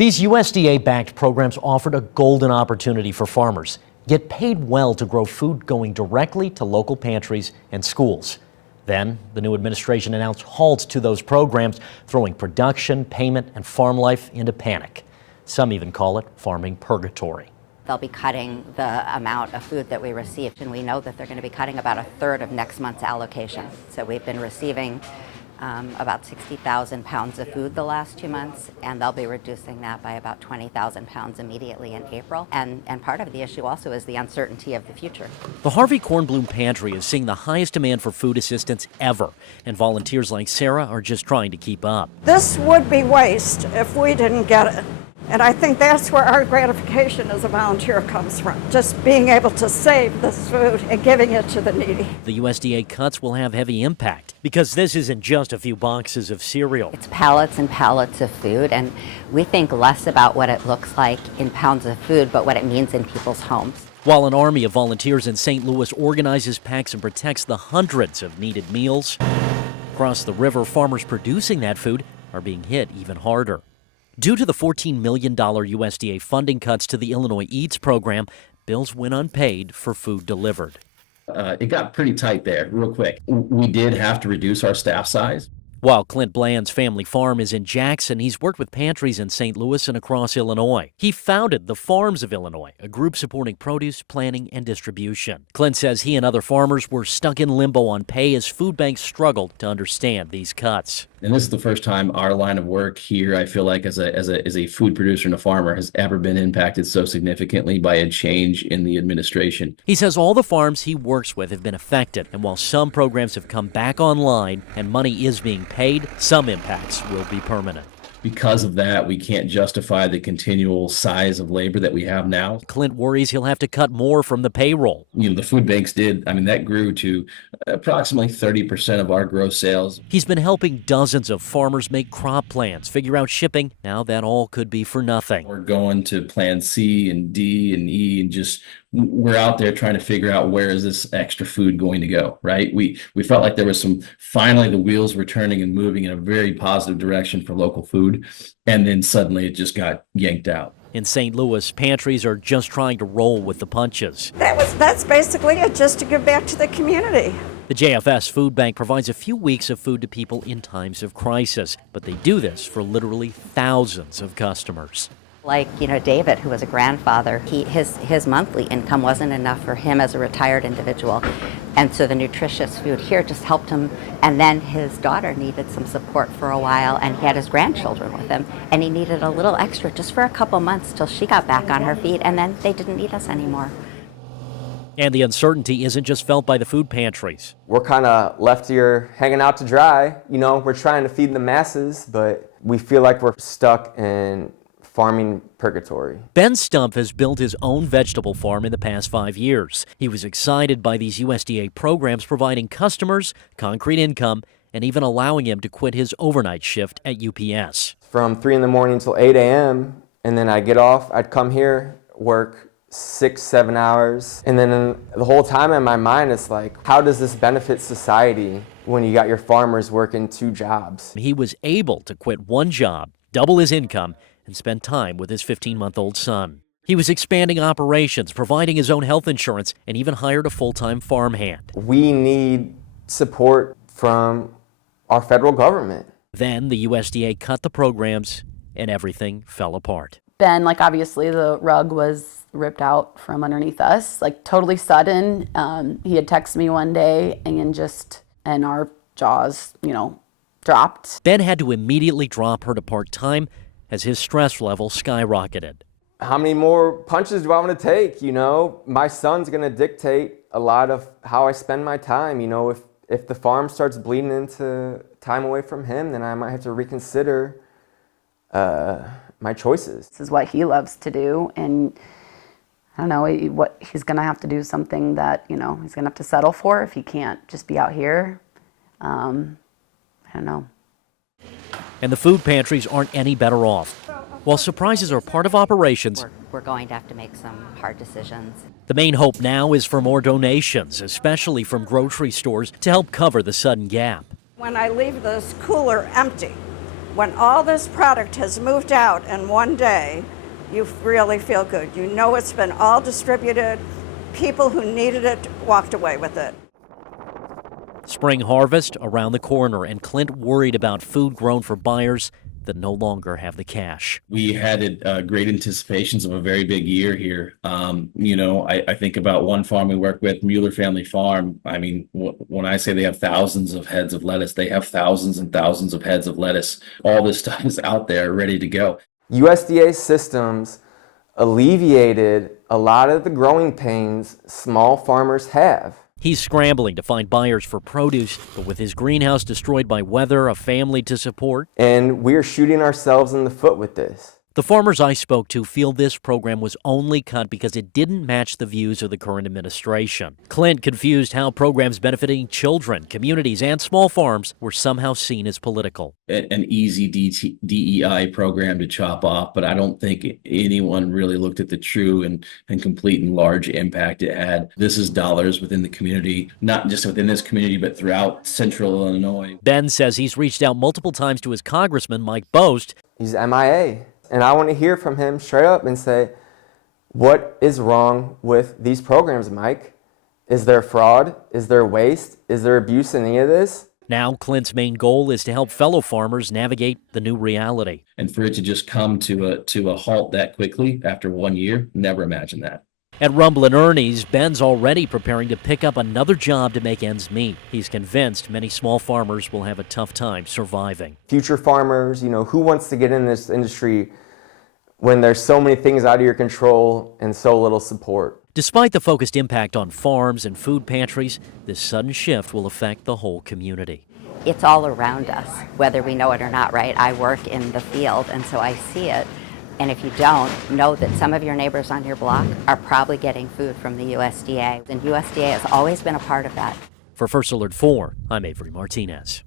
These USDA-backed programs offered a golden opportunity for farmers. Get paid well to grow food going directly to local pantries and schools. Then, the new administration announced halts to those programs, throwing production, payment, and farm life into panic. Some even call it farming purgatory. They'll be cutting the amount of food that we received, and we know that they're going to be cutting about a third of next month's allocation. So we've been receiving about 60,000 pounds of food the last 2 months, and they'll be reducing that by about 20,000 pounds immediately in April. And part of the issue also is the uncertainty of the future. The Harvey Kornblum Pantry is seeing the highest demand for food assistance ever, and volunteers like Sarah are just trying to keep up. This would be waste if we didn't get it. And I think that's where our gratification as a volunteer comes from, just being able to save this food and giving it to the needy. The USDA cuts will have heavy impact because this isn't just a few boxes of cereal. It's pallets and pallets of food, and we think less about what it looks like in pounds of food, but what it means in people's homes. While an army of volunteers in St. Louis organizes, packs, and protects the hundreds of needed meals, across the river, farmers producing that food are being hit even harder. Due to the $14 million USDA funding cuts to the Illinois Eats program, bills went unpaid for food delivered. It got pretty tight there real quick. We did have to reduce our staff size. While Clint Bland's family farm is in Jackson, he's worked with pantries in St. Louis and across Illinois. He founded the Farms of Illinois, a group supporting produce, planning, and distribution. Clint says he and other farmers were stuck in limbo on pay as food banks struggled to understand these cuts. And this is the first time our line of work here, I feel like as a food producer and a farmer, has ever been impacted so significantly by a change in the administration. He says all the farms he works with have been affected, and while some programs have come back online and money is being paid, some impacts will be permanent. Because of that, we can't justify the continual size of labor that we have now. Clint worries he'll have to cut more from the payroll. The food banks that grew to approximately 30% of our gross sales. He's been helping dozens of farmers make crop plans, figure out shipping. Now that all could be for nothing. We're going to plan C and D and E and we're out there trying to figure out where is this extra food going to go, right? We felt like there was finally the wheels were turning and moving in a very positive direction for local food. And then suddenly it just got yanked out. In St. Louis, pantries are just trying to roll with the punches. That's basically it, just to give back to the community. The JFS Food Bank provides a few weeks of food to people in times of crisis, but they do this for literally thousands of customers. Like, David, who was a grandfather, his monthly income wasn't enough for him as a retired individual. And so the nutritious food here just helped him. And then his daughter needed some support for a while, and he had his grandchildren with him. And he needed a little extra just for a couple months till she got back on her feet, and then they didn't need us anymore. And the uncertainty isn't just felt by the food pantries. We're kind of left here hanging out to dry. We're trying to feed the masses, but we feel like we're stuck in farming purgatory. Ben Stumpf has built his own vegetable farm in the past 5 years. He was excited by these USDA programs providing customers concrete income and even allowing him to quit his overnight shift at UPS. From 3 in the morning till 8 a.m. and then I'd get off, I'd come here, work 6-7 hours. And then the whole time in my mind, it's like, how does this benefit society when you got your farmers working 2 jobs? He was able to quit one job, double his income, and spend time with his 15-month-old son. He was expanding operations, providing his own health insurance, and even hired a full-time farmhand. We need support from our federal government. Then the USDA cut the programs, and everything fell apart. Ben, obviously the rug was ripped out from underneath us, totally sudden. He had texted me one day, and our jaws, dropped. Ben had to immediately drop her to part-time as his stress level skyrocketed. How many more punches do I want to take? My son's going to dictate a lot of how I spend my time. If the farm starts bleeding into time away from him, then I might have to reconsider my choices. This is what he loves to do, and I don't know what he's going to have to do, something that, he's going to have to settle for if he can't just be out here. I don't know. And the food pantries aren't any better off. While surprises are part of operations, We're going to have to make some hard decisions. The main hope now is for more donations, especially from grocery stores, to help cover the sudden gap. When I leave this cooler empty, When all this product has moved out in one day, you really feel good. You know it's been all distributed. People who needed it walked away with it. Spring harvest around the corner, and Clint worried about food grown for buyers that no longer have the cash. We had great anticipations of a very big year here. I think about one farm we work with, Mueller Family Farm. I mean, when I say they have thousands of heads of lettuce, they have thousands and thousands of heads of lettuce. All this stuff is out there ready to go. USDA systems alleviated a lot of the growing pains small farmers have. He's scrambling to find buyers for produce, but with his greenhouse destroyed by weather, a family to support. And we're shooting ourselves in the foot with this. The farmers I spoke to feel this program was only cut because it didn't match the views of the current administration. Clint confused how programs benefiting children, communities, and small farms were somehow seen as political. An easy DEI program to chop off, but I don't think anyone really looked at the true and complete and large impact it had. This is dollars within the community, not just within this community, but throughout central Illinois. Ben says he's reached out multiple times to his congressman, Mike Bost. He's MIA. And I want to hear from him straight up and say, what is wrong with these programs, Mike? Is there fraud? Is there waste? Is there abuse in any of this? Now, Clint's main goal is to help fellow farmers navigate the new reality. And for it to just come to a halt that quickly after 1 year, never imagined that. At Rumble and Ernie's, Ben's already preparing to pick up another job to make ends meet. He's convinced many small farmers will have a tough time surviving. Future farmers, who wants to get in this industry when there's so many things out of your control and so little support? Despite the focused impact on farms and food pantries, this sudden shift will affect the whole community. It's all around us, whether we know it or not, right? I work in the field, and so I see it. And if you don't, know that some of your neighbors on your block are probably getting food from the USDA. And USDA has always been a part of that. For First Alert 4, I'm Avery Martinez.